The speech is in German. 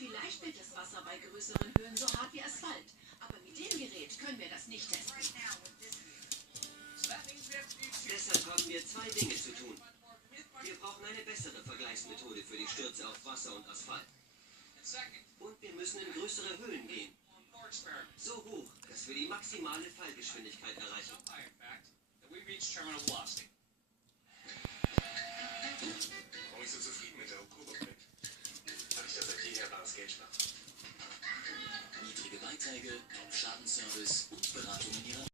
Vielleicht wird das Wasser bei größeren Höhen so hart wie Asphalt. Aber mit dem Gerät können wir das nicht testen. Deshalb haben wir zwei Dinge zu tun. Wir brauchen eine bessere Vergleichsmethode für die Stürze auf Wasser und Asphalt. Und wir müssen in größere Höhen gehen. So hoch, dass wir die maximale Fallgeschwindigkeit erreichen. Warum bist du zufrieden mit der Oktoberprint? Habe ich das seit jeher wahres Geld sparen. Niedrige Beiträge, Top-Schadenservice und Beratung in ihrer